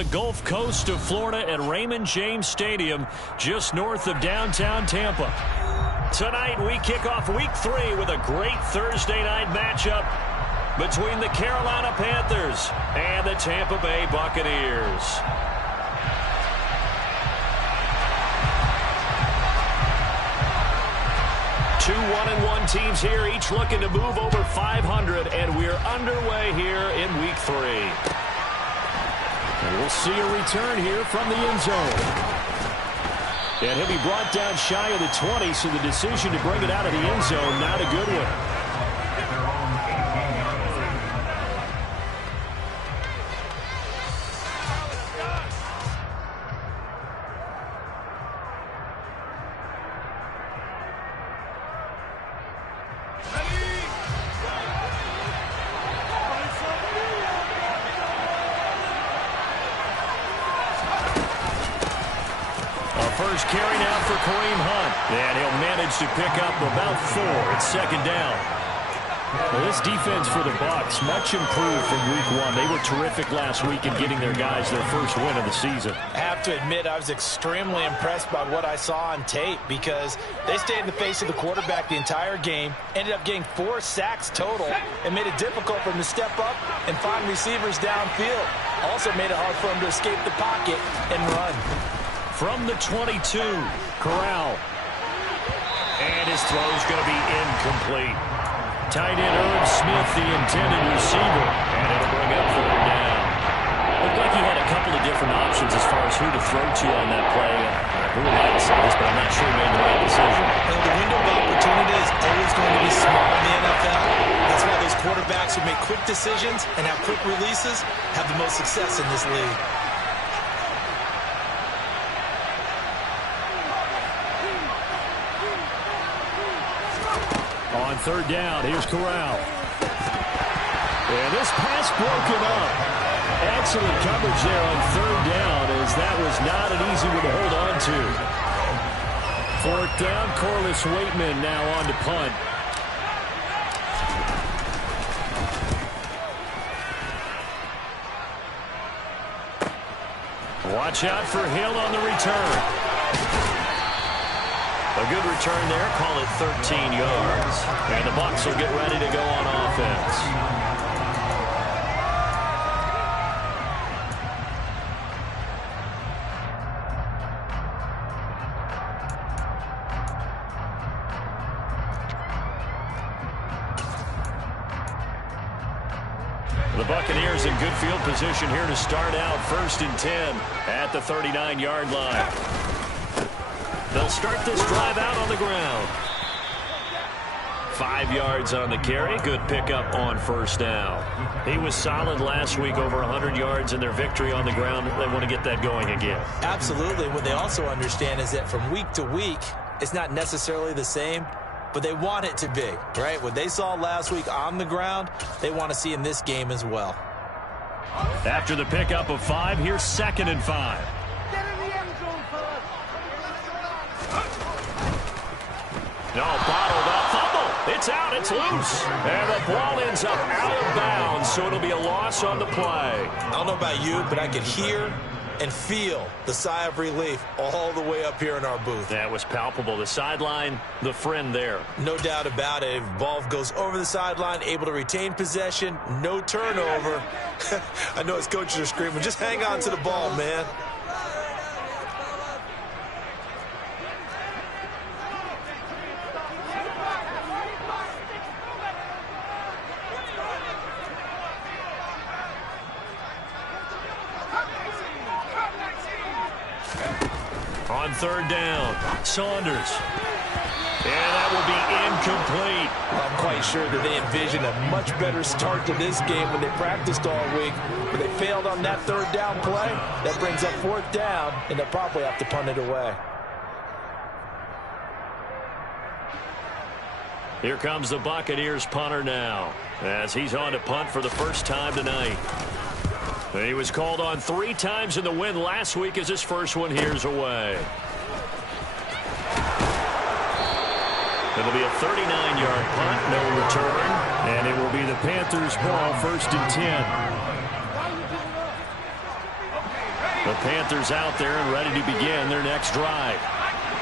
the Gulf Coast of Florida at Raymond James Stadium, just north of downtown Tampa. Tonight, we kick off Week 3 with a great Thursday night matchup between the Carolina Panthers and the Tampa Bay Buccaneers. Two 1-1 teams here, each looking to move over 500, and we're underway here in Week 3. And we'll see a return here from the end zone. And he'll be brought down shy of the 20, so the decision to bring it out of the end zone, not a good one. First carry now for Kareem Hunt. And he'll manage to pick up about 4 at second down. Well, this defense for the Bucs, much improved from Week 1. They were terrific last week in getting their guys their first win of the season. I have to admit, I was extremely impressed by what I saw on tape because they stayed in the face of the quarterback the entire game, ended up getting 4 sacks total, and made it difficult for him to step up and find receivers downfield. Also made it hard for him to escape the pocket and run. From the 22, Corral. And his throw's going to be incomplete. Tight end Irv Smith, the intended receiver. And it'll bring up 4th down. Looked like he had a couple of different options as far as who to throw to on that play. Who would like to say this, but I'm not sure he made the right decision. And the window of opportunity is always going to be small in the NFL. That's why those quarterbacks who make quick decisions and have quick releases have the most success in this league. On 3rd down, here's Corral. And this pass broken up. Excellent coverage there on 3rd down, as that was not an easy one to hold on to. 4th down, Corliss Waitman now on to punt. Watch out for Hill on the return. A good return there, call it 13 yards. And the Bucs will get ready to go on offense. The Buccaneers in good field position here to start out 1st and 10 at the 39-yard line. They'll start this drive out on the ground. 5 yards on the carry. Good pickup on 1st down. He was solid last week, over 100 yards in their victory on the ground. They want to get that going again. Absolutely. What they also understand is that from week to week, it's not necessarily the same, but they want it to be, right? What they saw last week on the ground, they want to see in this game as well. After the pickup of 5, here's 2nd and 5. No, bottled up, fumble. It's out, it's loose. And the ball ends up out of bounds, so it'll be a loss on the play. I don't know about you, but I could hear and feel the sigh of relief all the way up here in our booth. That was palpable. The sideline, the friend there. No doubt about it. Ball goes over the sideline, able to retain possession, no turnover. I know his coaches are screaming, just hang on to the ball, man. On 3rd down, Saunders. And that will be incomplete. I'm quite sure that they envisioned a much better start to this game when they practiced all week. But they failed on that 3rd down play. That brings up 4th down, and they'll probably have to punt it away. Here comes the Buccaneers punter now, as he's on to punt for the first time tonight. He was called on 3 times in the win last week, as his first one here's away. It'll be a 39-yard punt, no return, and it will be the Panthers' ball, 1st and 10. The Panthers out there and ready to begin their next drive.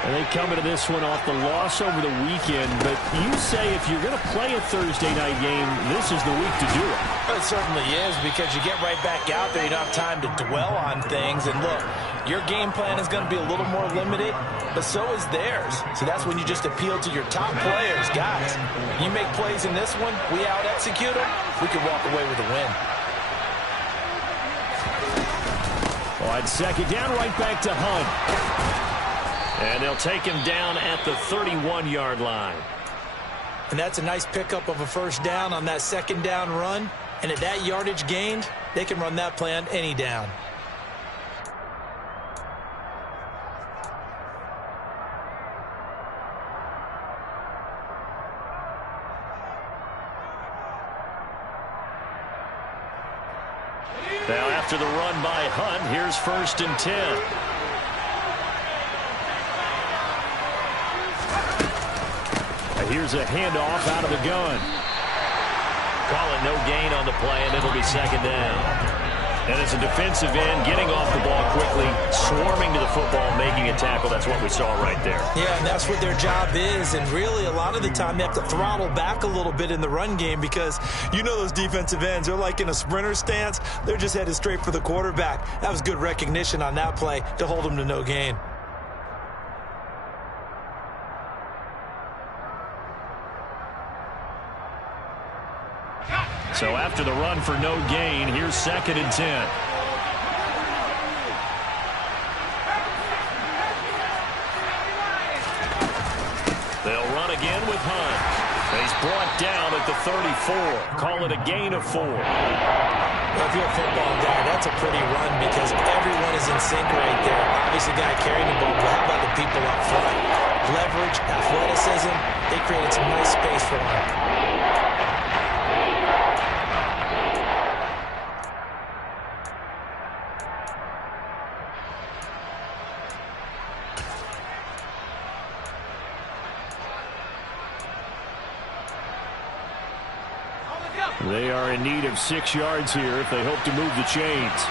And they come into this one off the loss over the weekend, but you say if you're going to play a Thursday night game, this is the week to do it. It certainly is, because you get right back out there. You don't have time to dwell on things. And look, your game plan is going to be a little more limited, but so is theirs. So that's when you just appeal to your top players. Guys, you make plays in this one, we out-execute them, we can walk away with a win. On second down, right back to Hunt. And they'll take him down at the 31-yard line. And that's a nice pickup of a first down on that second down run. And at that yardage gained, they can run that play on any down. Now after the run by Hunt, here's 1st and 10. Here's a handoff out of the gun. Call it no gain on the play, and it'll be second down. And as a defensive end, getting off the ball quickly, swarming to the football, making a tackle, that's what we saw right there. Yeah, and that's what their job is. And really, a lot of the time, they have to throttle back a little bit in the run game, because you know those defensive ends, they're like in a sprinter stance. They're just headed straight for the quarterback. That was good recognition on that play to hold them to no gain. So after the run for no gain, here's 2nd and 10. They'll run again with Hunt. He's brought down at the 34. Call it a gain of 4. Well, if you're a football guy, that's a pretty run, because everyone is in sync right there. Obviously, the guy carrying the ball, but how about the people up front? Leverage, athleticism, they created some nice space for him. They are in need of 6 yards here if they hope to move the chains.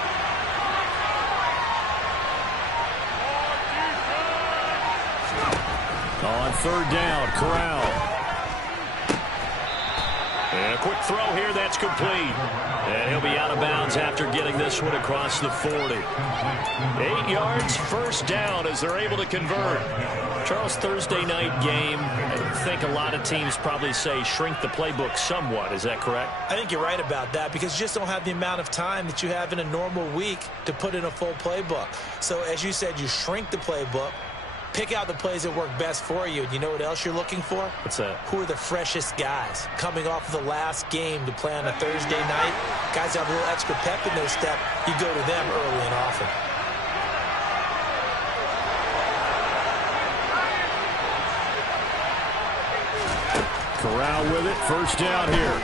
On 3rd down, Corral. And a quick throw here, that's complete. And he'll be out of bounds after getting this one across the 40. 8 yards, 1st down as they're able to convert. Charles, Thursday night game, I think a lot of teams probably say shrink the playbook somewhat. Is that correct? I think you're right about that, because you just don't have the amount of time that you have in a normal week to put in a full playbook. So as you said, you shrink the playbook, pick out the plays that work best for you. And you know what else you're looking for? What's that? Who are the freshest guys coming off of the last game to play on a Thursday night? Guys have a little extra pep in their step. You go to them early and often. Corral with it, 1st down here.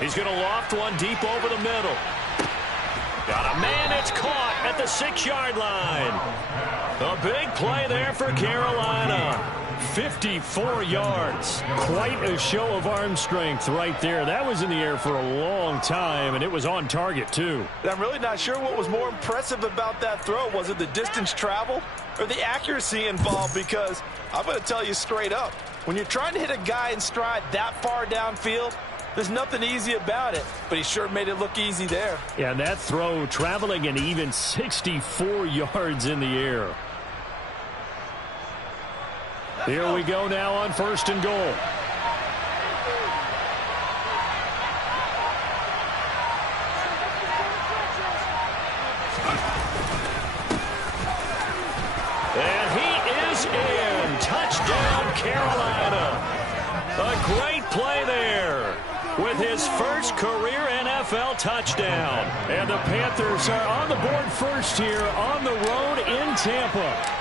He's going to loft one deep over the middle. Got a man, it's caught at the 6-yard line. A big play there for Carolina. 54 yards. Quite a show of arm strength right there. That was in the air for a long time, and it was on target, too. And I'm really not sure what was more impressive about that throw. Was it the distance traveled or the accuracy involved? Because I'm going to tell you straight up, when you're trying to hit a guy in stride that far downfield, there's nothing easy about it, but he sure made it look easy there. Yeah, and that throw traveling an even 64 yards in the air. Here we go now on 1st and goal. And he is in. Touchdown, Carolina. A great play there with his first career NFL touchdown. And the Panthers are on the board first here on the road in Tampa.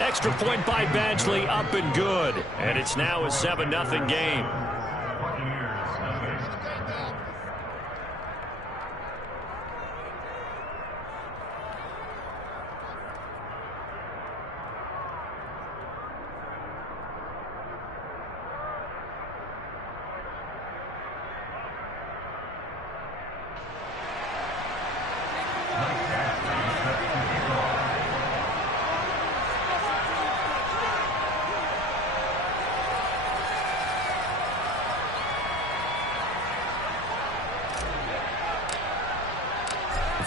Extra point by Badgley, up and good. And it's now a 7-0 game.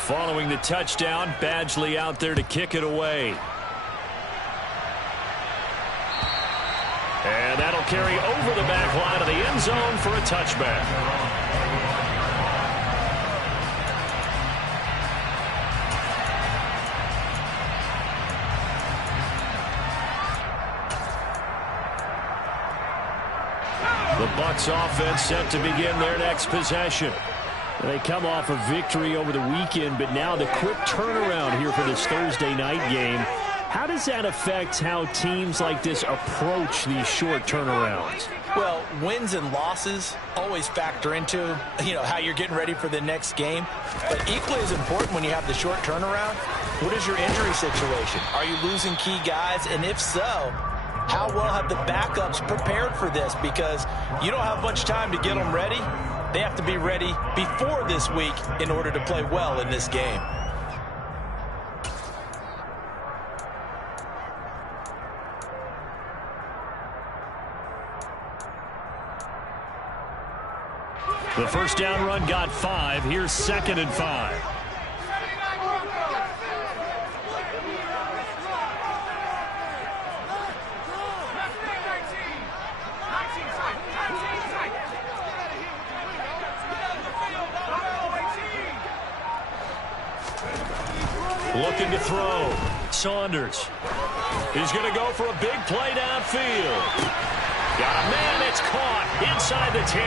Following the touchdown, Badgley out there to kick it away. And that'll carry over the back line of the end zone for a touchback. The Bucs offense set to begin their next possession. They come off a victory over the weekend, but now the quick turnaround here for this Thursday night game. How does that affect how teams like this approach these short turnarounds? Well, wins and losses always factor into, how you're getting ready for the next game. But equally as important when you have the short turnaround, what is your injury situation? Are you losing key guys? And if so, how well have the backups prepared for this? Because you don't have much time to get them ready. They have to be ready before this week in order to play well in this game. The first down run got 5. Here's 2nd and 5. Looking to throw. Saunders. He's going to go for a big play downfield. Got a man that's caught inside the 10.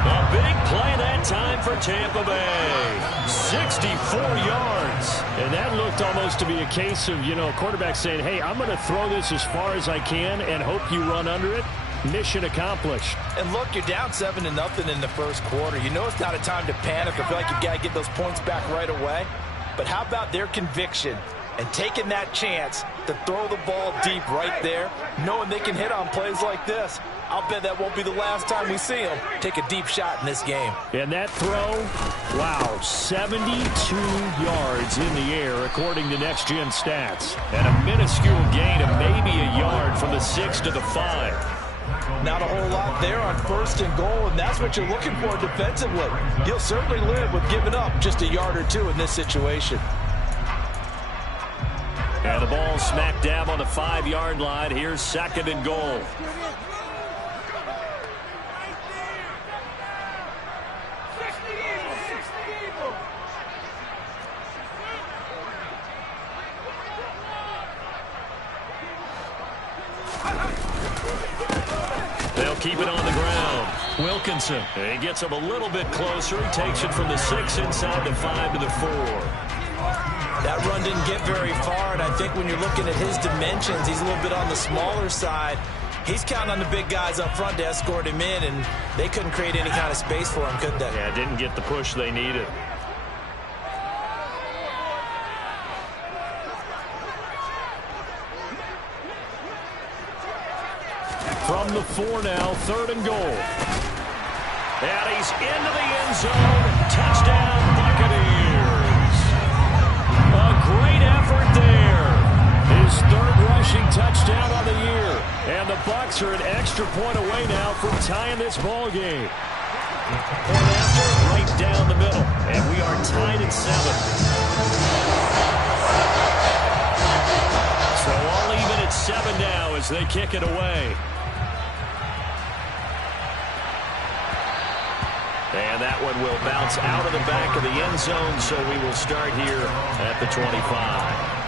A big play that time for Tampa Bay. 64 yards. And that looked almost to be a case of, a quarterback saying, hey, I'm going to throw this as far as I can and hope you run under it. Mission accomplished. And look, you're down 7-0 in the first quarter. You know it's not a time to panic or feel like you've got to get those points back right away. But how about their conviction and taking that chance to throw the ball deep right there, knowing they can hit on plays like this? I'll bet that won't be the last time we see them take a deep shot in this game. And that throw, wow, 72 yards in the air according to Next Gen Stats. And a minuscule gain of maybe a yard from the 6 to the 5. Not a whole lot there on 1st and goal, and that's what you're looking for defensively. You'll certainly live with giving up just a yard or two in this situation. And the ball smack dab on the 5-yard line. Here's 2nd and goal. They'll keep it on the ground. Wilkinson. He gets him a little bit closer. He takes it from the 6 inside the 5 to the 4. That run didn't get very far, and I think when you're looking at his dimensions, he's a little bit on the smaller side. He's counting on the big guys up front to escort him in, and they couldn't create any kind of space for him, could they? Yeah, didn't get the push they needed. From the 4 now, 3rd and goal. And he's into the end zone. Touchdown, Buccaneers. A great effort there. His 3rd rushing touchdown on the year. And the Bucs are an extra point away now from tying this ball game. Point after, right down the middle. And we are tied at 7. So all even at 7 now as they kick it away. And that one will bounce out of the back of the end zone, so we will start here at the 25.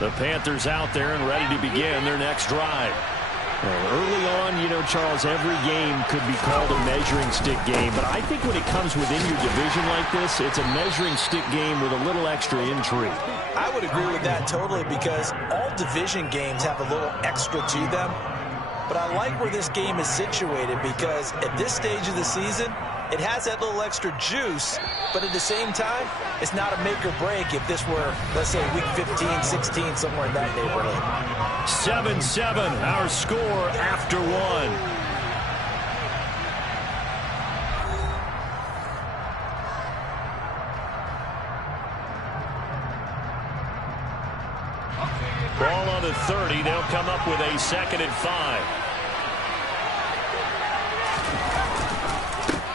The Panthers out there and ready to begin their next drive. Early on, Charles, every game could be called a measuring stick game. But I think when it comes within your division like this, it's a measuring stick game with a little extra intrigue. I would agree with that totally because all division games have a little extra to them. But I like where this game is situated because at this stage of the season, it has that little extra juice, but at the same time, it's not a make or break if this were, let's say, week 15, 16, somewhere in that neighborhood. 7-7, our score after 1. Ball on the 30. They'll come up with a 2nd and 5.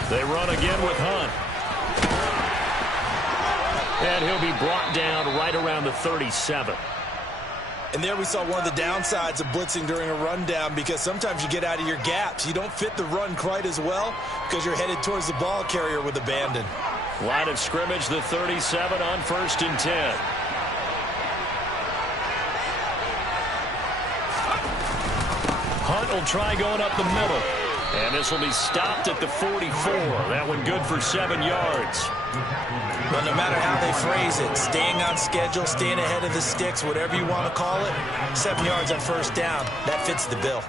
They run again with Hunt. And he'll be brought down right around the 37. And there we saw one of the downsides of blitzing during a rundown, because sometimes you get out of your gaps. You don't fit the run quite as well because you're headed towards the ball carrier with abandon. Line of scrimmage, the 37 on 1st and 10. Hunt will try going up the middle. And this will be stopped at the 44. That one good for 7 yards. Well, no matter how they phrase it, staying on schedule, staying ahead of the sticks, whatever you want to call it, 7 yards on 1st down, that fits the bill.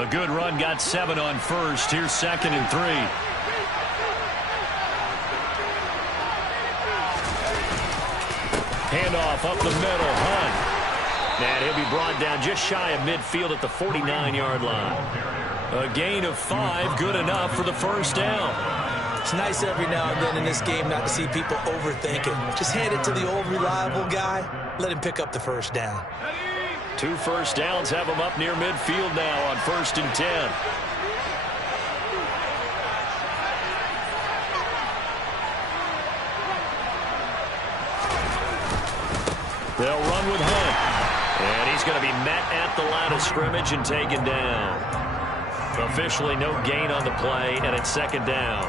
A good run got 7 on 1st. Here's 2nd and 3. Handoff up the middle. Hunt. And he'll be brought down just shy of midfield at the 49-yard line. A gain of 5, good enough for the 1st down. It's nice every now and then in this game not to see people overthink it. Just hand it to the old reliable guy. Let him pick up the 1st down. 2 first downs have him up near midfield now on 1st and 10. They'll run with Hunt. And he's going to be met at the line of scrimmage and taken down. Officially no gain on the play, and it's 2nd down.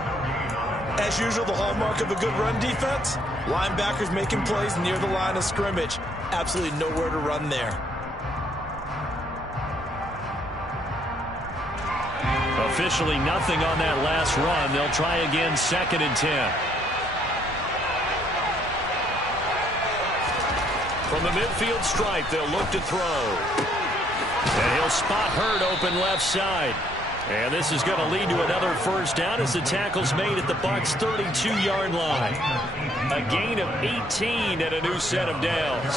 As usual, the hallmark of a good run defense, linebackers making plays near the line of scrimmage. Absolutely nowhere to run there. Officially nothing on that last run. They'll try again, 2nd and 10. From the midfield stripe, they'll look to throw. And he'll spot Hurd open left side. And this is going to lead to another 1st down as the tackle's made at the Bucs' 32-yard line. A gain of 18 and a new set of downs.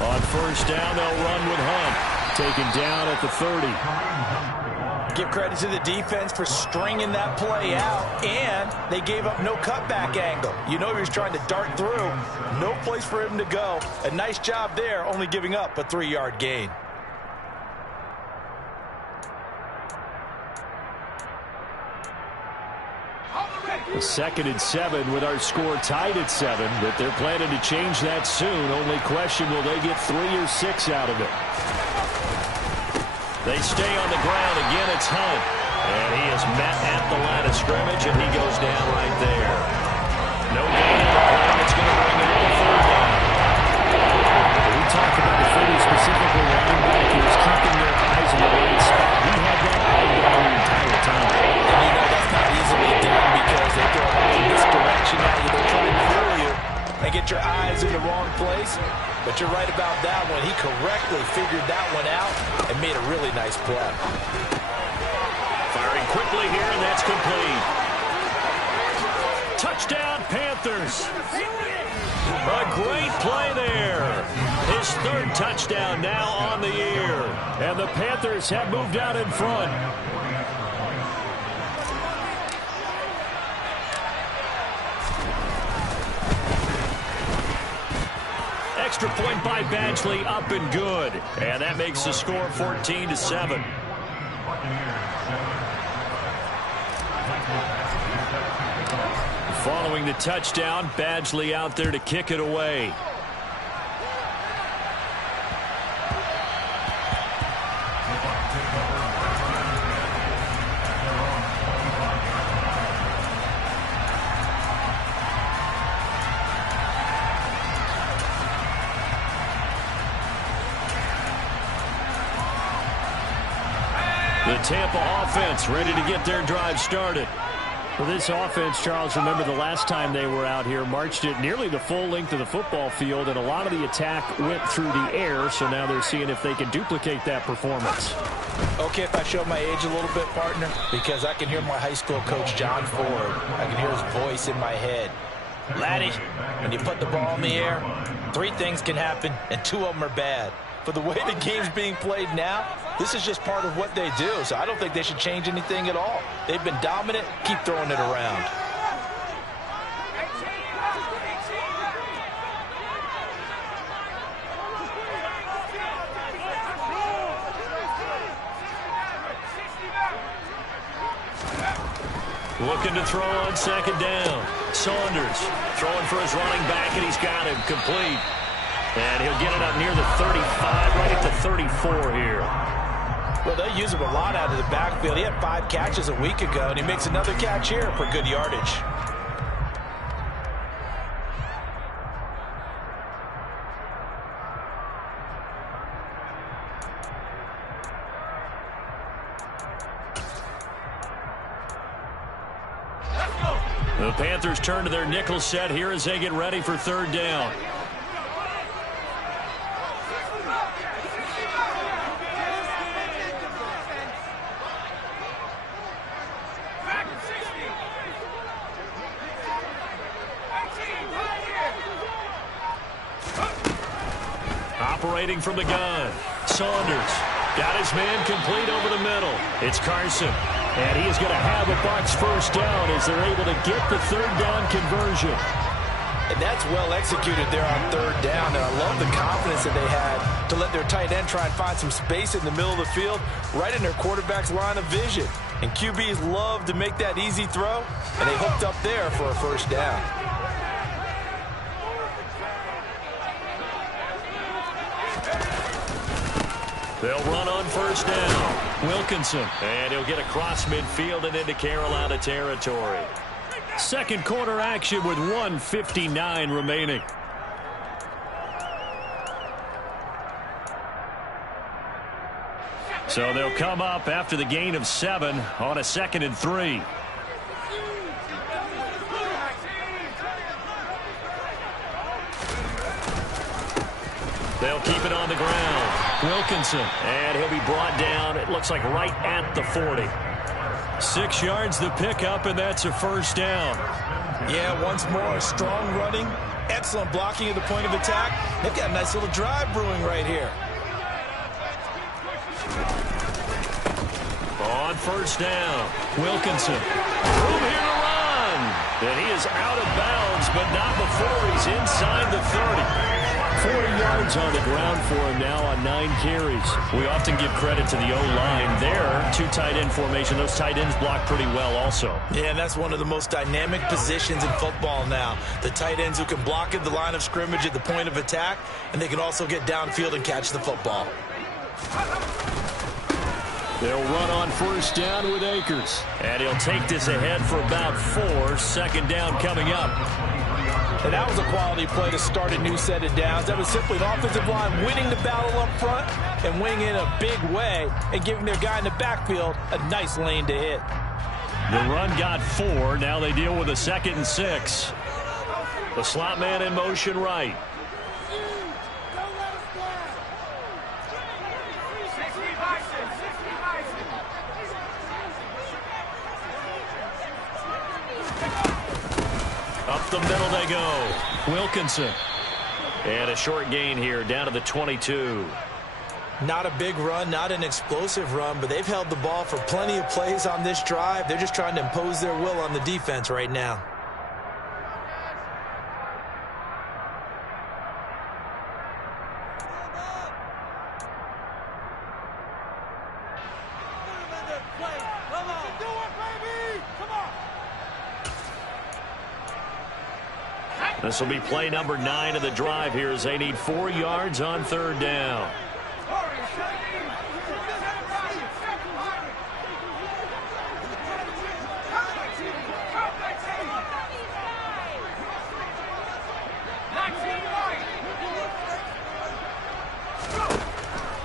On 1st down, they'll run with Hunt. Taken down at the 30. Give credit to the defense for stringing that play out, and they gave up no cutback angle. You know he was trying to dart through. No place for him to go. A nice job there, only giving up a 3-yard gain. A 2nd and 7 with our score tied at 7, but they're planning to change that soon. Only question, will they get 3 or 6 out of it? They stay on the ground. Again, it's Hunt. And he is met at the line of scrimmage, and he goes down right there. No gain on the play. It's going to bring him to 3rd down. We talked about the 30 specifically, linebackers keeping their eyes in the right spot. He had that eye down the entire time. And you know that's not easily done because they throw in this direction at you. They're trying to fool you and get your eyes in the wrong place. But you're right about that one. He correctly figured that one out and made a really nice play. Firing quickly here, and that's complete. Touchdown, Panthers. A great play there. His 3rd touchdown now on the year. And the Panthers have moved out in front. Extra point by Badgley, up and good. And that makes the score 14-7. Following the touchdown, Badgley out there to kick it away. The Tampa offense ready to get their drive started. Well, this offense, Charles, remember the last time they were out here, marched it nearly the full length of the football field, and a lot of the attack went through the air, so now they're seeing if they can duplicate that performance. Okay, if I show my age a little bit, partner, because I can hear my high school coach, John Ford. I can hear his voice in my head. Laddie, when you put the ball in the air, 3 things can happen, and 2 of them are bad. But the way the game's being played now, this is just part of what they do. So I don't think they should change anything at all. They've been dominant. Keep throwing it around. Looking to throw on second down. Saunders throwing for his running back, and he's got him complete. And he'll get it up near the 35, right at the 34 here. Well, they use him a lot out of the backfield. He had 5 catches a week ago, and he makes another catch here for good yardage. The Panthers turn to their nickel set here as they get ready for third down. Operating from the gun, Saunders got his man complete over the middle. It's Carson. And he is going to have a Bucs first down as they're able to get the third down conversion. And that's well executed there on third down. And I love the confidence that they had to let their tight end try and find some space in the middle of the field, right in their quarterback's line of vision. And QBs love to make that easy throw, and they hooked up there for a first down. They'll run on first down. Wilkinson. And he'll get across midfield and into Carolina territory. Second quarter action with 1:59 remaining. So they'll come up after the gain of 7 on a 2nd and 3. They'll keep it on the ground. Wilkinson, and he'll be brought down, it looks like right at the 40. 6 yards the pickup, and that's a first down. Yeah, once more, strong running, excellent blocking at the point of attack. They've got a nice little drive brewing right here. On first down, Wilkinson. Room here to run. And he is out of bounds, but not before he's inside the 30. 40 yards on the ground for him now on 9 carries. We often give credit to the O-line there. 2 tight end formation. Those tight ends block pretty well also. Yeah, and that's one of the most dynamic positions in football now. The tight ends who can block at the line of scrimmage at the point of attack, and they can also get downfield and catch the football. They'll run on first down with Akers. And he'll take this ahead for about 4. Second down coming up. And that was a quality play to start a new set of downs. That was simply an offensive line winning the battle up front and winning in a big way and giving their guy in the backfield a nice lane to hit. The run got 4. Now they deal with a 2nd and 6. The slot man in motion right. Up the middle they go. Wilkinson. And a short gain here down to the 22. Not a big run, not an explosive run, but they've held the ball for plenty of plays on this drive. They're just trying to impose their will on the defense right now. This will be play number 9 of the drive here as they need 4 yards on third down.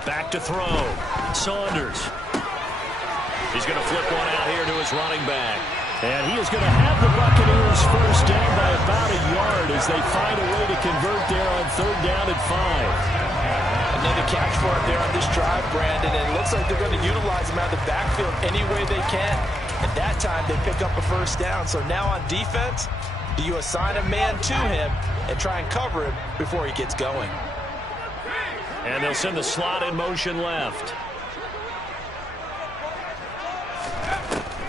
Back to throw. Saunders. He's going to flip one out here to his running back. And he is going to have the Buccaneers first down by about a yard as they find a way to convert there on third down and 5. Another catch for him there on this drive, Brandon. And it looks like they're going to utilize him out of the backfield any way they can. And that time they pick up a first down. So now on defense, Do you assign a man to him and try and cover him before he gets going? And they'll send the slot in motion left.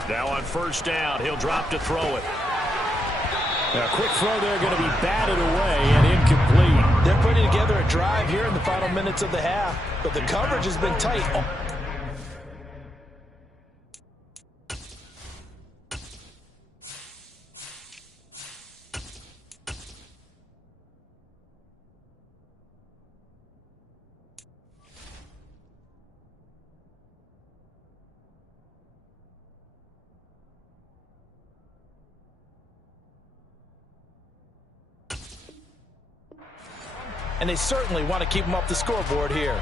Now on first down, he'll drop to throw it. A quick throw there, going to be batted away and incomplete. They're putting together a drive here in the final minutes of the half, but the coverage has been tight. And they certainly want to keep him off the scoreboard here.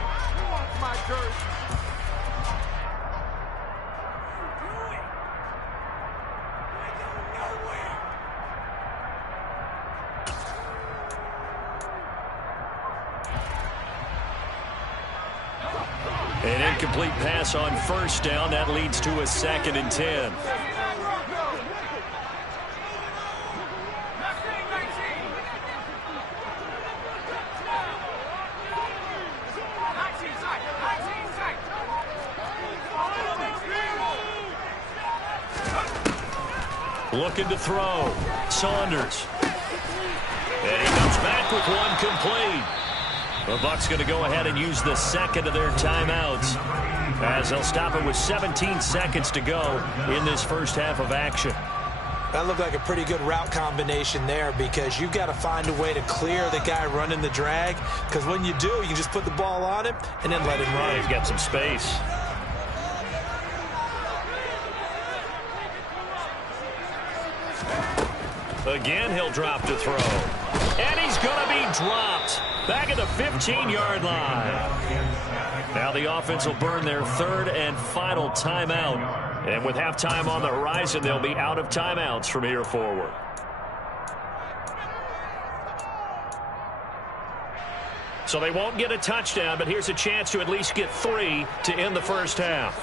An incomplete pass on first down. That leads to a 2nd and 10. Looking to throw. Saunders. And he comes back with one complete. The Bucs going to go ahead and use the second of their timeouts, as they'll stop it with 17 seconds to go in this first half of action. That looked like a pretty good route combination there, because you've got to find a way to clear the guy running the drag, because when you do, you just put the ball on him and then let him run. Yeah, he's got some space. Again, he'll drop to throw. And he's going to be dropped back at the 15-yard line. Now the offense will burn their 3rd and final timeout. And with halftime on the horizon, they'll be out of timeouts from here forward. So they won't get a touchdown, but here's a chance to at least get 3 to end the first half.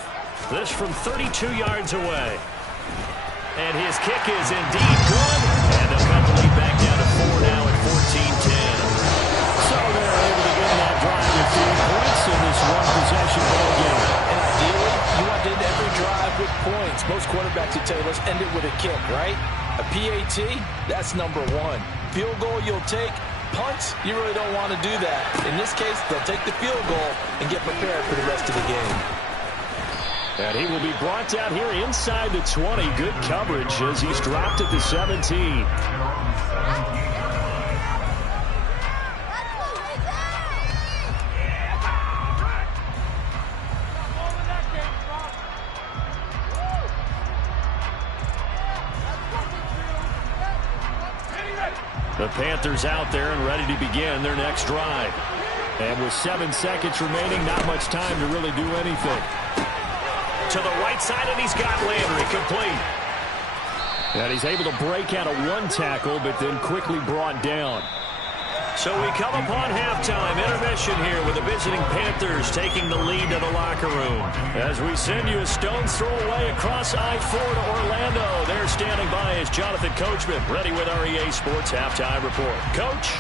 This from 32 yards away. And his kick is indeed good. And they'll cut the lead back down to 4 now at 14-10. So they're able to get that drive with 3 points in this one-possession ball game. And ideally, you want to end every drive with points. Most quarterbacks would tell you, let's end it with a kick, right? A PAT, that's number 1. Field goal you'll take. Punts, you really don't want to do that. In this case, they'll take the field goal and get prepared for the rest of the game. And he will be brought down here inside the 20. Good coverage as he's dropped at the 17. The Panthers out there and ready to begin their next drive. And with 7 seconds remaining, not much time to really do anything. To the right side, and he's got Landry complete. And he's able to break out of 1 tackle, but then quickly brought down. So we come upon halftime intermission here with the visiting Panthers taking the lead to the locker room. As we send you a stone's throw away across I-4 to Orlando. There standing by is Jonathan Coachman, ready with our EA Sports Halftime Report. Coach?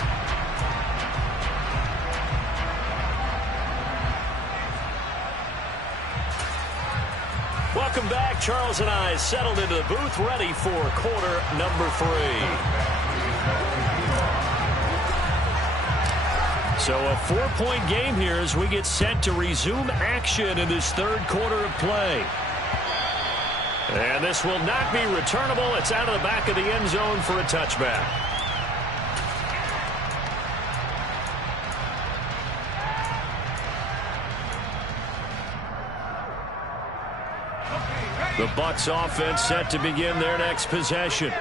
Welcome back. Charles and I settled into the booth, ready for quarter number 3. So a 4-point game here as we get set to resume action in this 3rd quarter of play. And this will not be returnable. It's out of the back of the end zone for a touchback. The Bucs offense set to begin their next possession.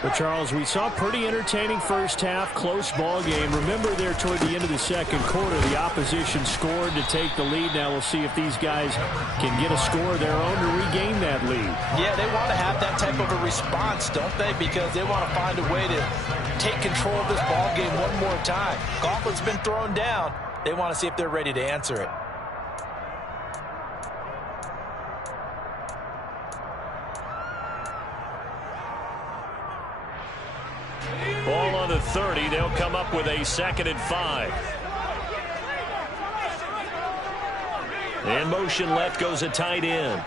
But, Charles, we saw a pretty entertaining first half, close ball game. Remember there toward the end of the 2nd quarter, the opposition scored to take the lead. Now we'll see if these guys can get a score of their own to regain that lead. Yeah, they want to have that type of a response, don't they? Because they want to find a way to take control of this ball game one more time. Gauntlet's been thrown down. They want to see if they're ready to answer it. the 30. They'll come up with a 2nd and 5. In motion left goes a tight end.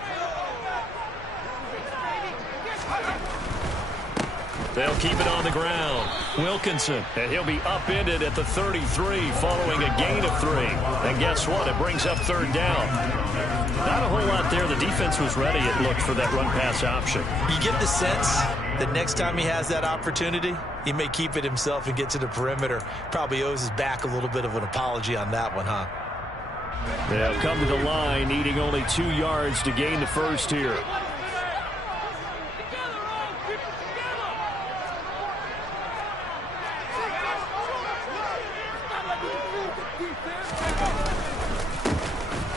They'll keep it on the ground. Wilkinson, and he'll be upended at the 33 following a gain of 3. And guess what? It brings up 3rd down. Not a whole lot there. The defense was ready, it looked, for that run-pass option. You get the sense that next time he has that opportunity, he may keep it himself and get to the perimeter. Probably owes his back a little bit of an apology on that one, huh? They'll come to the line, needing only 2 yards to gain the first here.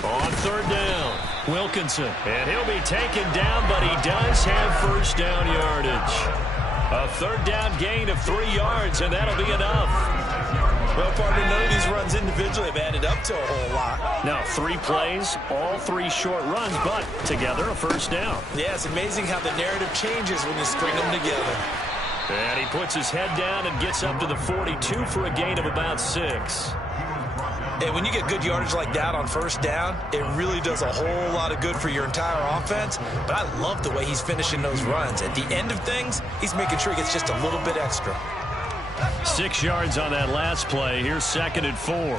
On 3rd down, Wilkinson. And he'll be taken down, but he does have 1st down yardage. A 3rd down gain of 3 yards, and that'll be enough. Well, partner, none of these runs individually have added up to a whole lot. Now, 3 plays, all 3 short runs, but together a 1st down. Yeah, it's amazing how the narrative changes when you string them together. And he puts his head down and gets up to the 42 for a gain of about 6. And when you get good yardage like that on 1st down, it really does a whole lot of good for your entire offense. But I love the way he's finishing those runs. At the end of things, he's making sure he gets just a little bit extra. 6 yards on that last play. Here's 2nd and 4.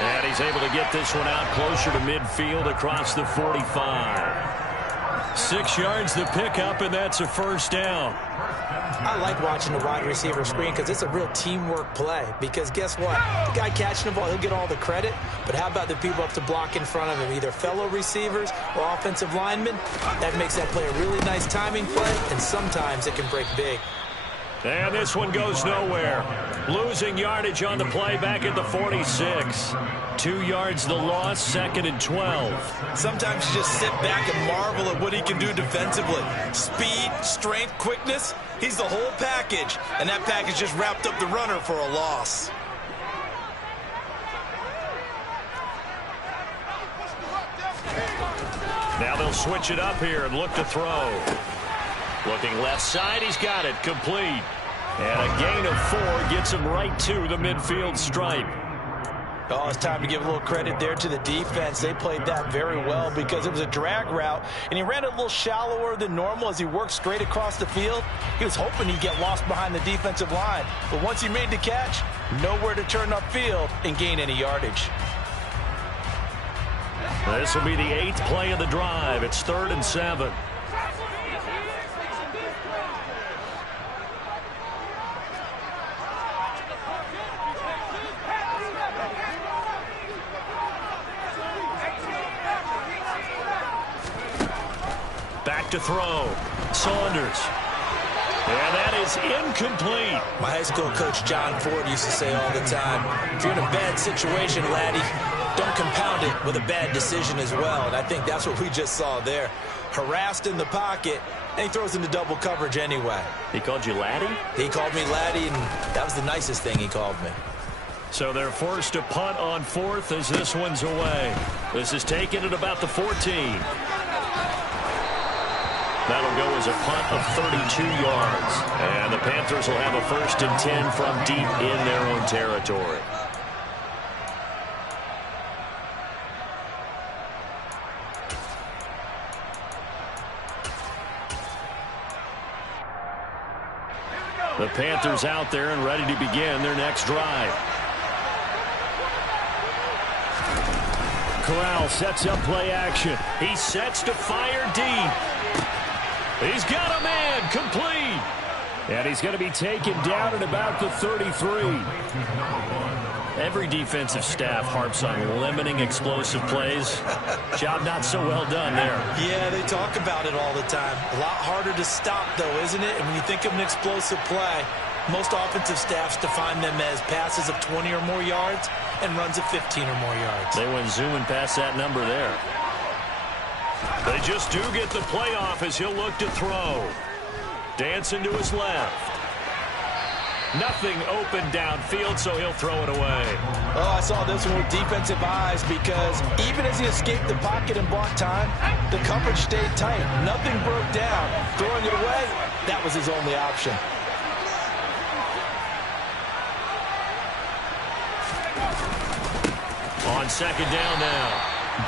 And he's able to get this one out closer to midfield across the 45. 6 yards the pickup, and that's a 1st down. I like watching the wide receiver screen because it's a real teamwork play. Because guess what? The guy catching the ball, he'll get all the credit. But how about the people up to block in front of him, either fellow receivers or offensive linemen? That makes that play a really nice timing play, and sometimes it can break big. And this one goes nowhere. Losing yardage on the play back at the 46. 2 yards the loss, 2nd and 12. Sometimes you just sit back and marvel at what he can do defensively. Speed, strength, quickness, he's the whole package. And that package just wrapped up the runner for a loss. Now they'll switch it up here and look to throw. Looking left side, he's got it, complete. And a gain of 4 gets him right to the midfield stripe. Oh, it's time to give a little credit there to the defense. They played that very well because it was a drag route, and he ran it a little shallower than normal as he worked straight across the field. He was hoping he'd get lost behind the defensive line, but once he made the catch, nowhere to turn upfield and gain any yardage. This will be the 8th play of the drive. It's 3rd and 7. Back to throw. Saunders. And that is incomplete. My high school coach, John Ford, used to say all the time, if you're in a bad situation, laddie, don't compound it with a bad decision as well. And I think that's what we just saw there. Harassed in the pocket, and he throws into double coverage anyway. He called you laddie? He called me laddie, and that was the nicest thing he called me. So they're forced to punt on 4th as this one's away. This is taken at about the 14. That'll go as a punt of 32 yards. And the Panthers will have a 1st and 10 from deep in their own territory. The Panthers out there and ready to begin their next drive. Corral sets up play action. He sets to fire deep. He's got a man, complete. And he's going to be taken down at about the 33. Every defensive staff harps on limiting explosive plays. Job not so well done there. Yeah, they talk about it all the time. A lot harder to stop, though, isn't it? And when you think of an explosive play, most offensive staffs define them as passes of 20 or more yards and runs of 15 or more yards. They went zooming past that number there. They just do get the playoff as he'll look to throw. Dancing to his left. Nothing open downfield, so he'll throw it away. Oh, I saw this one with defensive eyes because even as he escaped the pocket and bought time, the coverage stayed tight. Nothing broke down. Throwing it away, that was his only option. On second down now,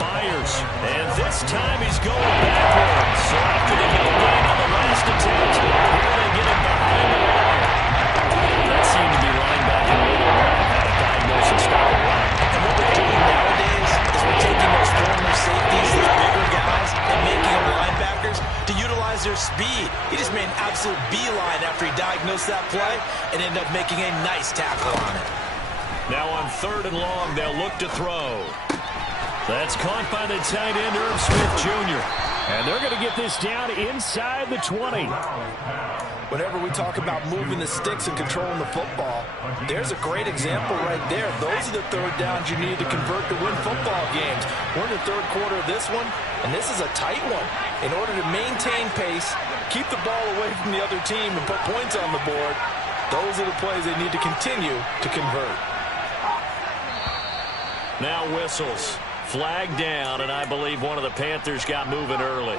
Byers. And this time he's going backwards. So after the no gain on the last attempt, here they get him behind the line. That seemed to be linebacker how to diagnose and stop a run. And what we're doing nowadays is we're taking those former safeties, those bigger guys, and making them linebackers to utilize their speed. He just made an absolute beeline after he diagnosed that play and ended up making a nice tackle on it. Now on 3rd and long, they'll look to throw. That's caught by the tight end, Irv Smith Jr. And they're going to get this down inside the 20. Whenever we talk about moving the sticks and controlling the football, there's a great example right there. Those are the 3rd downs you need to convert to win football games. We're in the 3rd quarter of this one, and this is a tight one. In order to maintain pace, keep the ball away from the other team, and put points on the board, those are the plays they need to continue to convert. Now whistles. Flag down, and I believe one of the Panthers got moving early.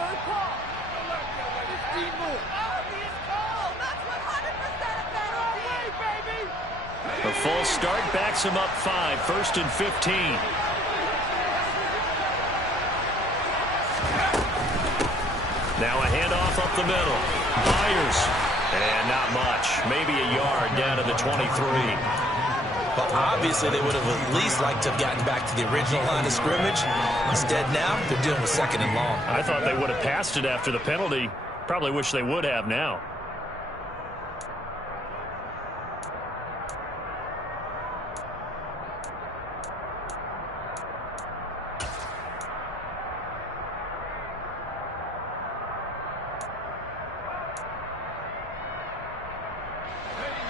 The false start backs him up 5, 1st and 15. Now a handoff up the middle. Byers. And not much. Maybe a yard down to the 23. But obviously they would have at least liked to have gotten back to the original line of scrimmage. Instead now, they're dealing with 2nd and long. I thought they would have passed it after the penalty. Probably wish they would have now.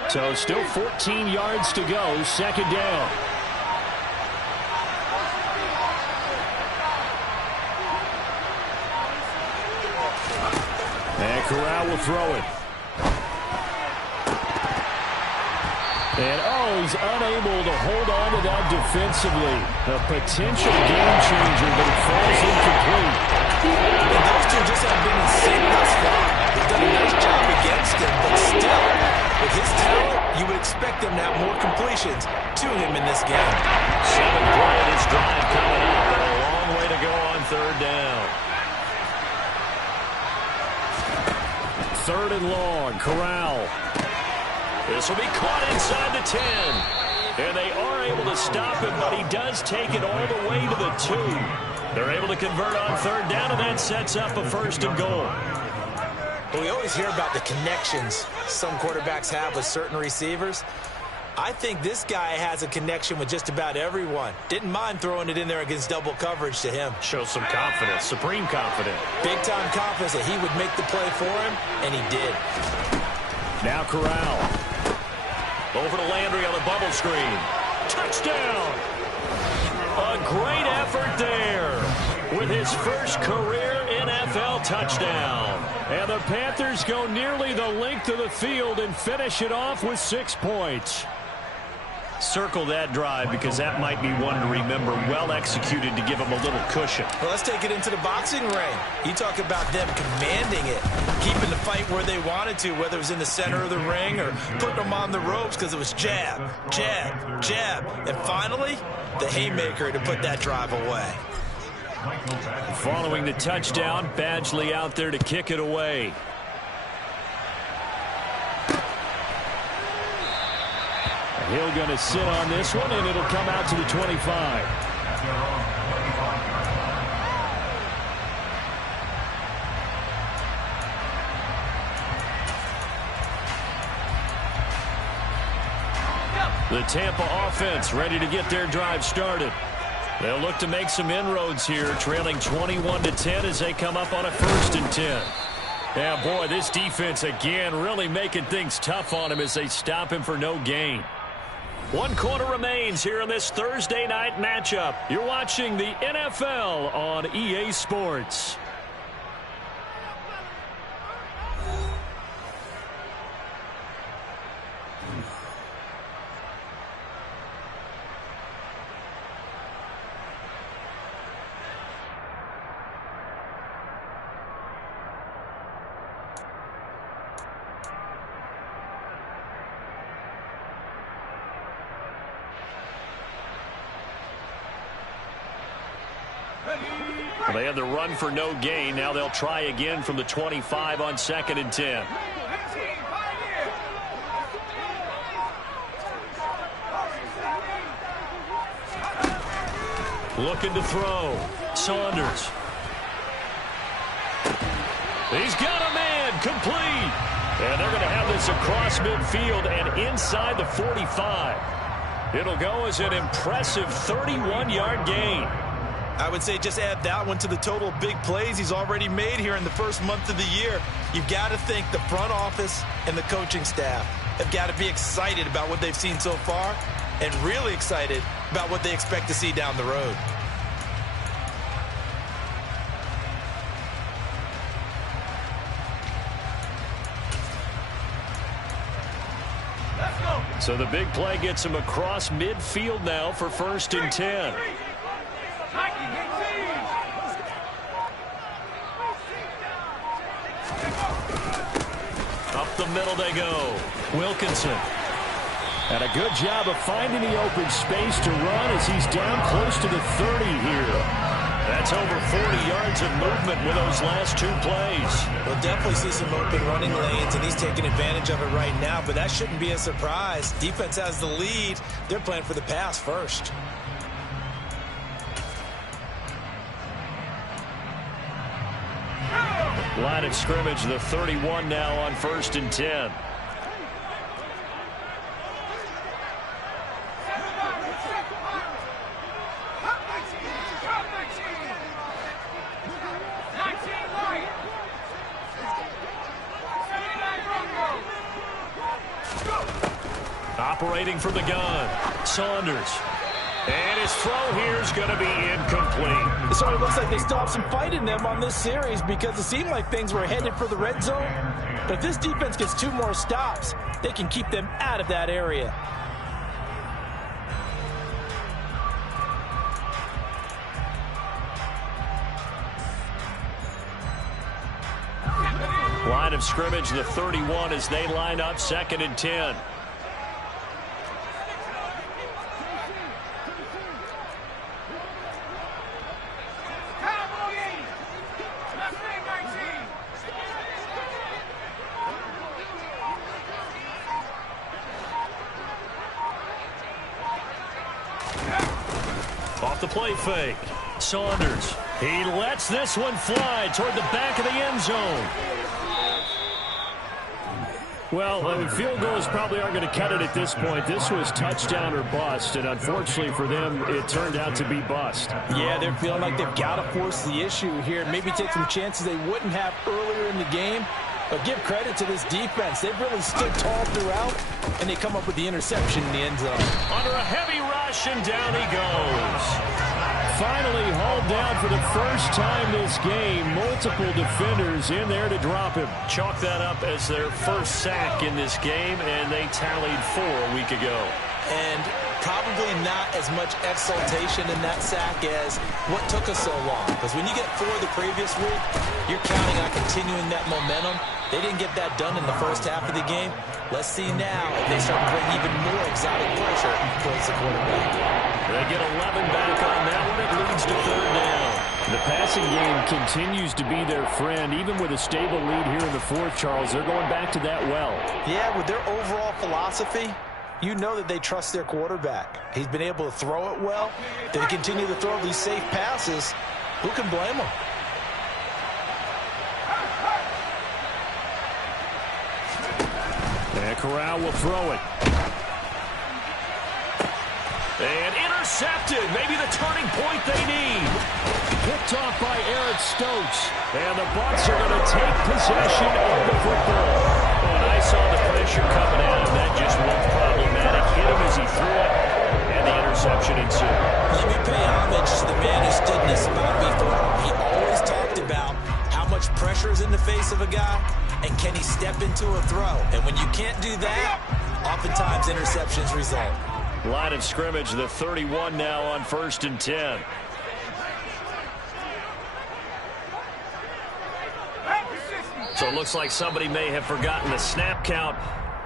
So still 14 yards to go, 2nd down. And Corral will throw it. And, he's unable to hold on to that defensively. A potential game changer, but it falls incomplete. And those two just haven't been in sync thus far. They've done a nice job against him, but still, with his talent, you would expect them to have more completions to him in this game. 7th play of this drive coming up, and a long way to go on 3rd down. 3rd and long, Corral. This will be caught inside the 10. And they are able to stop him, but he does take it all the way to the 2. They're able to convert on 3rd down, and that sets up a 1st and goal. But we always hear about the connections some quarterbacks have with certain receivers. I think this guy has a connection with just about everyone. Didn't mind throwing it in there against double coverage to him. Shows some confidence, supreme confidence. Big-time confidence that he would make the play for him, and he did. Now Corral. Over to Landry on the bubble screen. Touchdown! A great effort there with his first career NFL touchdown. And the Panthers go nearly the length of the field and finish it off with 6 points. Circle that drive because that might be one to remember. Well executed to give them a little cushion. Well, let's take it into the boxing ring. You talk about them commanding it, keeping the fight where they wanted to, whether it was in the center of the ring or putting them on the ropes because it was jab, jab, jab. And finally, the haymaker to put that drive away. Following the touchdown, Badgley out there to kick it away. Hill going to sit on this one, and it'll come out to the 25. The Tampa offense ready to get their drive started. They'll look to make some inroads here, trailing 21-10 as they come up on a 1st and 10. Yeah, boy, this defense again really making things tough on him as they stop him for no gain. 1 quarter remains here in this Thursday night matchup. You're watching the NFL on EA Sports. Well, they had the run for no gain. Now they'll try again from the 25 on 2nd and 10. Looking to throw. Saunders. He's got a man. Complete. And they're going to have this across midfield and inside the 45. It'll go as an impressive 31-yard gain. I would say just add that one to the total of big plays he's already made here in the first month of the year. You've got to think the front office and the coaching staff have got to be excited about what they've seen so far and really excited about what they expect to see down the road. So the big play gets him across midfield now for 1st and 10. Up the middle they go. Wilkinson. And a good job of finding the open space to run as he's down close to the 30 here. That's over 40 yards of movement with those last 2 plays. We'll definitely see some open running lanes, and he's taking advantage of it right now, but that shouldn't be a surprise. Defense has the lead. They're playing for the pass first. Line of scrimmage, the 31 now on 1st and 10. Operating from the gun, Saunders. And his throw here is going to be incomplete. It sort of looks like they still have some fight in them on this series because it seemed like things were headed for the red zone. But if this defense gets 2 more stops, they can keep them out of that area. Line of scrimmage, the 31 as they line up 2nd and 10. Off the play fake. Saunders. He lets this one fly toward the back of the end zone. Well, field goals probably aren't going to cut it at this point. This was touchdown or bust, and unfortunately for them, it turned out to be bust. Yeah, they're feeling like they've got to force the issue here. Maybe take some chances they wouldn't have earlier in the game. But give credit to this defense. They've really stood tall throughout, and they come up with the interception in the end zone. Under a heavy rush, and down he goes. Finally hauled down for the first time this game. Multiple defenders in there to drop him. Chalk that up as their first sack in this game, and they tallied 4 a week ago. And probably not as much exultation in that sack as what took us so long. Because when you get 4 the previous week, you're counting on continuing that momentum. They didn't get that done in the first half of the game. Let's see now if they start to bring even more exotic pressure towards the quarterback. They get 11 back on that one. It leads to 3rd down. The passing game continues to be their friend. Even with a stable lead here in the 4th, Charles, they're going back to that well. Yeah, with their overall philosophy, you know that they trust their quarterback. He's been able to throw it well. They continue to throw these safe passes. Who can blame them? And Corral will throw it. And intercepted. Maybe the turning point they need. Picked off by Eric Stokes. And the Bucs are going to take possession of the football. And I saw the pressure coming at him. That just looked problematic. Hit him as he threw it. And the interception ensued. Let me pay homage to the man who stood in this spot before. He always talked about how much pressure is in the face of a guy and can he step into a throw. And when you can't do that, oftentimes interceptions result. Line of scrimmage, the 31 now on 1st and 10. So it looks like somebody may have forgotten the snap count,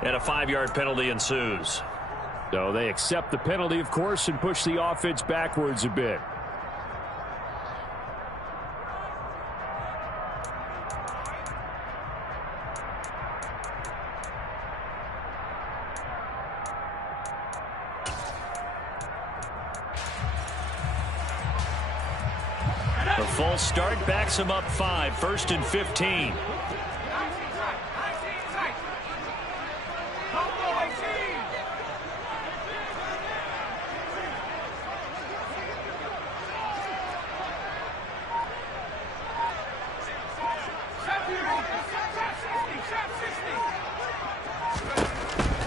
and a 5-yard penalty ensues. So they accept the penalty, of course, and push the offense backwards a bit. false start backs him up 5, 1st and 15.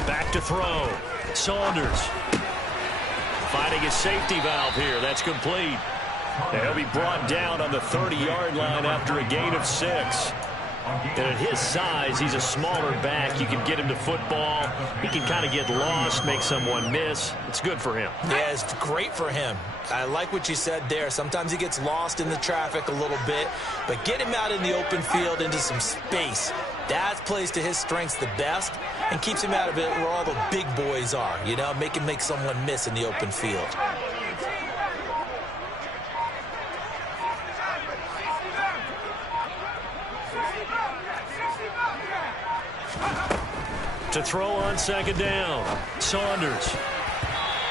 Back to throw. Saunders finding his safety valve here. That's complete. And he'll be brought down on the 30-yard line after a gain of 6. And at his size, he's a smaller back. You can get him to football. He can kind of get lost, make someone miss. It's good for him. Yeah, it's great for him. I like what you said there. Sometimes he gets lost in the traffic a little bit, but get him out in the open field into some space. That plays to his strengths the best and keeps him out of it where all the big boys are. You know, make him make someone miss in the open field. To throw on 2nd down. Saunders.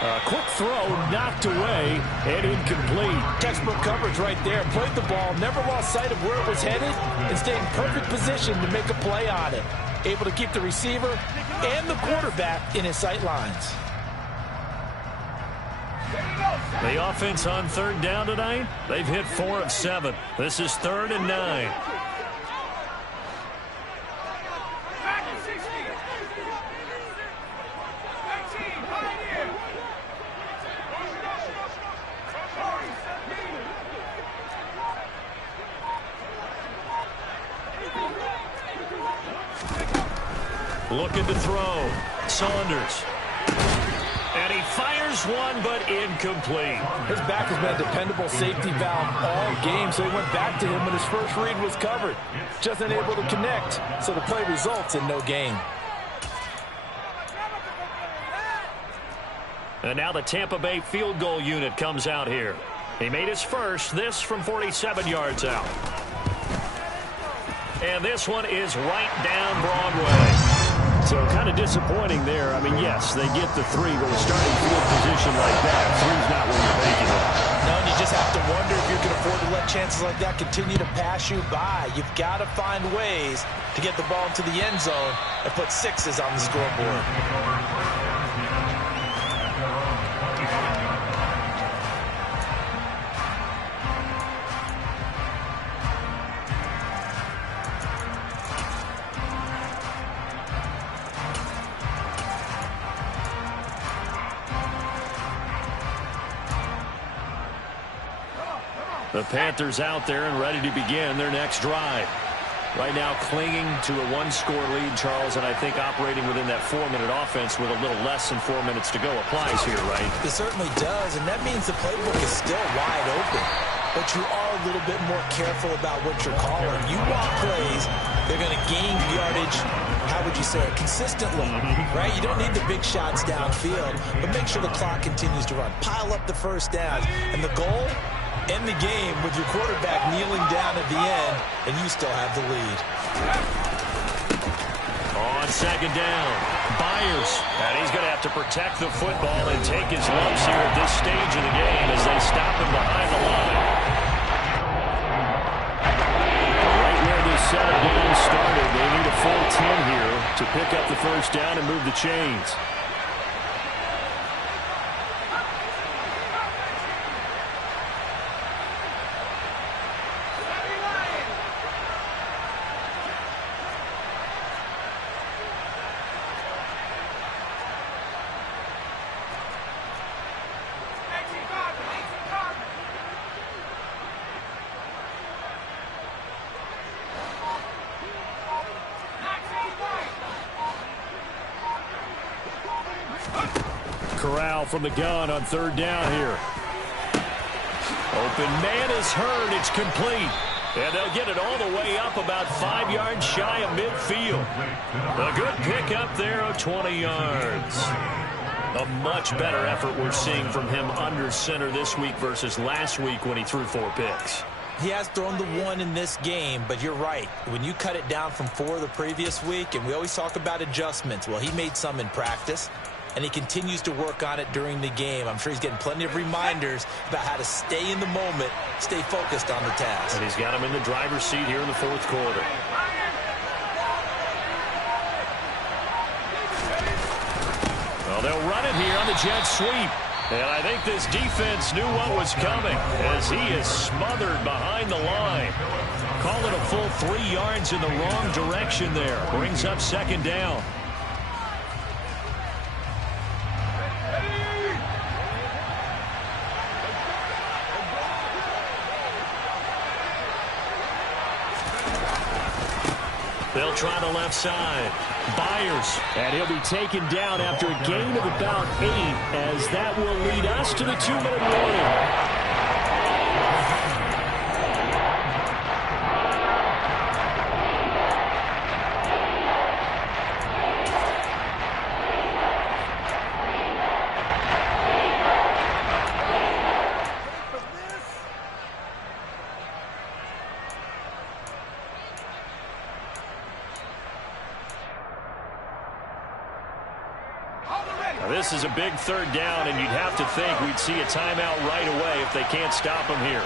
A quick throw knocked away and incomplete. Textbook coverage right there. Played the ball, never lost sight of where it was headed, and stayed in perfect position to make a play on it. Able to keep the receiver and the quarterback in his sight lines. The offense on 3rd down tonight, they've hit 4 of 7. This is 3rd and 9. Looking to throw. Saunders. And he fires one, but incomplete. His back has been a dependable safety valve all game, so he went back to him when his first read was covered. Just unable to connect, so the play results in no gain. And now the Tampa Bay field goal unit comes out here. He made his first, this from 47 yards out. And this one is right down Broadway. So kind of disappointing there. I mean, yes, they get the 3, but with starting field position like that, 3's not where you're thinking of. No, and you just have to wonder if you can afford to let chances like that continue to pass you by. You've got to find ways to get the ball into the end zone and put 6s on the scoreboard. The Panthers out there and ready to begin their next drive. Right now clinging to a 1-score lead, Charles, and I think operating within that 4-minute offense with a little less than 4 minutes to go applies here, right? It certainly does, and that means the playbook is still wide open. But you are a little bit more careful about what you're calling. You want plays, they're going to gain yardage, how would you say it, consistently, right? You don't need the big shots downfield, but make sure the clock continues to run. Pile up the first downs, and the goal, end the game with your quarterback kneeling down at the end, and you still have the lead. On 2nd down, Byers. And he's going to have to protect the football and take his lumps here at this stage of the game as they stop him behind the line. Right where this set of games started, they need a full 10 here to pick up the first down and move the chains. Corral from the gun on 3rd down here. Open man is heard. It's complete. And they'll get it all the way up about 5 yards shy of midfield. A good pick up there of 20 yards. A much better effort we're seeing from him under center this week versus last week when he threw 4 picks. He has thrown the 1 in this game, but you're right. When you cut it down from 4 the previous week, and we always talk about adjustments, well, he made some in practice. and he continues to work on it during the game. I'm sure he's getting plenty of reminders about how to stay in the moment, stay focused on the task. And he's got him in the driver's seat here in the fourth quarter. Well, they'll run it here on the jet sweep. And I think this defense knew what was coming as he is smothered behind the line. Call it a full 3 yards in the wrong direction there. Brings up second down. They'll try the left side. Byers, and he'll be taken down after a gain of about 8, as that will lead us to the 2-minute warning. This is a big third down, and you'd have to think we'd see a timeout right away if they can't stop him here.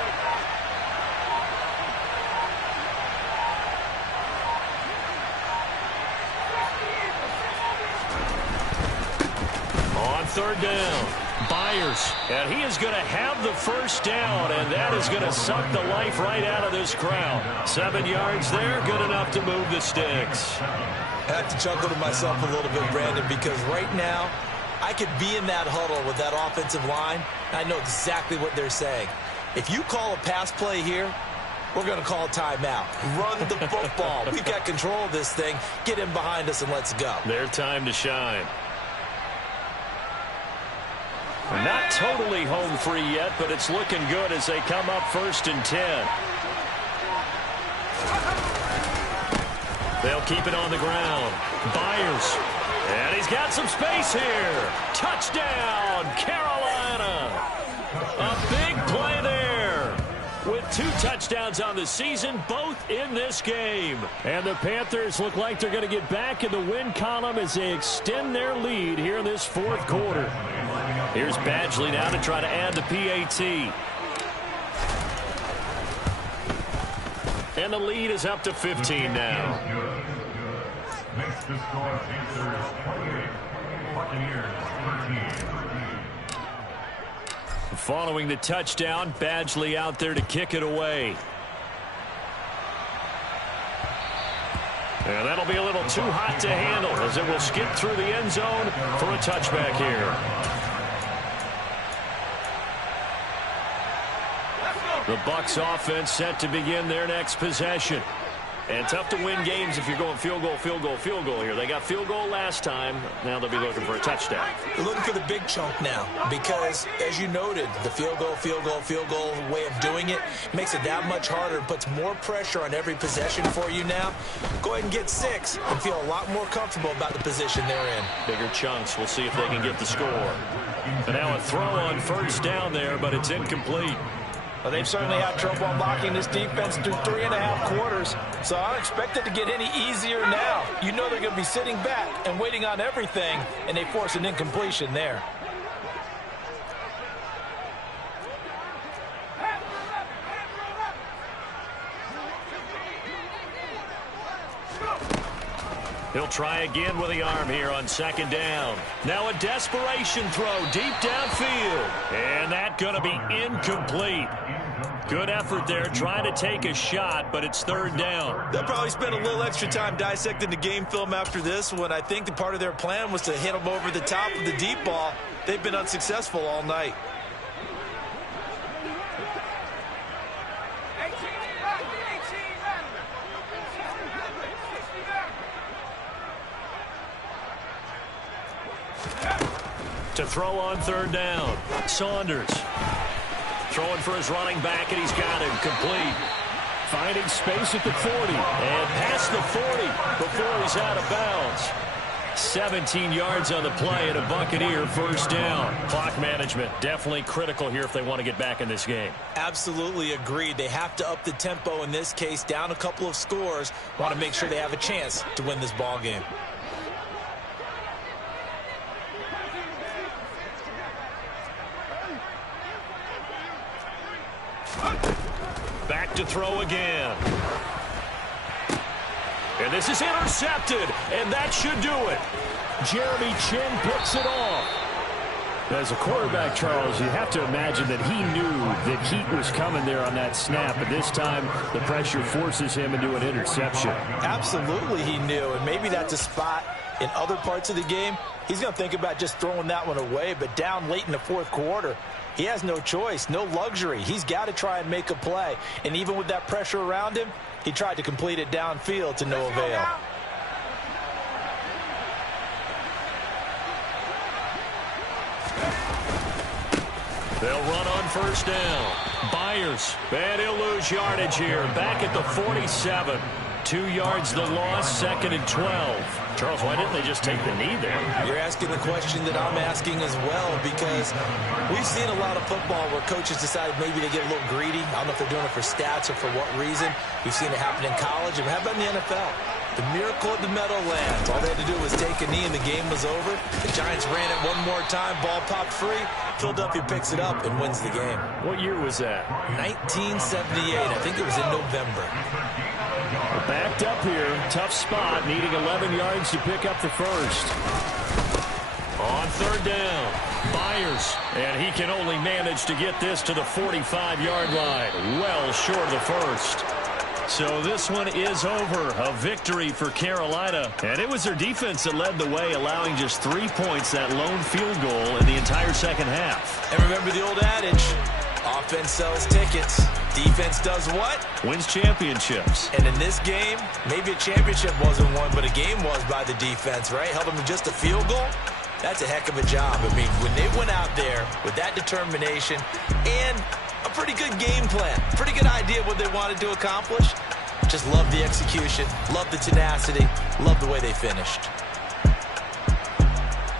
On third down, Byers, and he is going to have the first down, and that is going to suck the life right out of this crowd. 7 yards there, good enough to move the sticks. I have to chuckle to myself a little bit, Brandon, because right now, I could be in that huddle with that offensive line. I know exactly what they're saying. If you call a pass play here, we're going to call a timeout. Run the football. We've got control of this thing. Get in behind us and let's go. Their time to shine. Not totally home free yet, but it's looking good as they come up 1st and 10. They'll keep it on the ground. Byers. And he's got some space here. Touchdown, Carolina. A big play there. With 2 touchdowns on the season, both in this game. And the Panthers look like they're going to get back in the win column as they extend their lead here in this fourth quarter. Here's Badgley now to try to add the PAT. And the lead is up to 15 now. Makes the score Panthers 28, Buccaneers 13. Following the touchdown, Badgley out there to kick it away. And that'll be a little too hot to handle as it will skip through the end zone for a touchback here. The Bucs offense set to begin their next possession. And tough to win games if you're going field goal, field goal, field goal here. They got field goal last time. Now they'll be looking for a touchdown. They're looking for the big chunk now because, as you noted, the field goal, field goal, field goal way of doing it makes it that much harder and puts more pressure on every possession for you now. Go ahead and get 6 and feel a lot more comfortable about the position they're in. Bigger chunks. We'll see if they can get the score. And now a throw on first down there, but it's incomplete. Well, they've certainly had trouble unlocking this defense through 3.5 quarters, so I don't expect it to get any easier now. You know they're going to be sitting back and waiting on everything, and they force an incompletion there. He'll try again with the arm here on second down. Now a desperation throw deep downfield. And that's going to be incomplete. Good effort there trying to take a shot, but it's third down. They'll probably spend a little extra time dissecting the game film after this one. I think the part of their plan was to hit them over the top of the deep ball. They've been unsuccessful all night. To throw on third down, Saunders throwing for his running back, and he's got him complete. Finding space at the 40 and past the 40 before he's out of bounds. 17 yards on the play and a Buccaneer first down. Clock management definitely critical here if they want to get back in this game. Absolutely agreed. They have to up the tempo in this case, down a couple of scores. Want to make sure they have a chance to win this ball game. Back to throw again. And this is intercepted, and that should do it. Jeremy Chin picks it off. As a quarterback, Charles, you have to imagine that he knew that heat was coming there on that snap, but this time the pressure forces him into an interception. Absolutely he knew, and maybe that's a spot in other parts of the game. He's going to think about just throwing that one away, but down late in the fourth quarter, he has no choice, no luxury. He's got to try and make a play, and even with that pressure around him, he tried to complete it downfield to no avail. They'll run on first down. Byers, and he'll lose yardage here. Back at the 47. 2 yards the loss, 2nd and 12. Charles, why didn't they just take the knee there? You're asking the question that I'm asking as well, because we've seen a lot of football where coaches decide maybe they get a little greedy. I don't know if they're doing it for stats or for what reason. We've seen it happen in college. And how about in the NFL? The miracle of the Meadowlands. All they had to do was take a knee and the game was over. The Giants ran it one more time. Ball popped free. Philadelphia picks it up and wins the game. What year was that? 1978. I think it was in November. Backed up here. Tough spot. Needing 11 yards to pick up the first. On third down. Byers. And he can only manage to get this to the 45-yard line. Well short of the first. So this one is over. A victory for Carolina. And it was their defense that led the way, allowing just 3 points, that lone field goal in the entire second half. And remember the old adage, offense sells tickets. Defense does what? Wins championships. And in this game, maybe a championship wasn't won, but a game was by the defense, right? Held them to just a field goal. That's a heck of a job. I mean, when they went out there with that determination and a pretty good game plan, pretty good idea what they wanted to accomplish, just love the execution, love the tenacity, love the way they finished.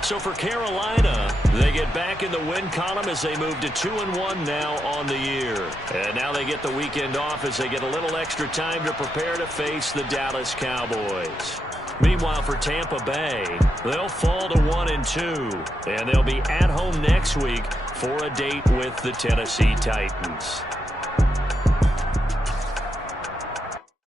So for Carolina, they get back in the win column as they move to 2-1 now on the year. And now they get the weekend off as they get a little extra time to prepare to face the Dallas Cowboys. Meanwhile, for Tampa Bay, they'll fall to 1-2, and they'll be at home next week for a date with the Tennessee Titans.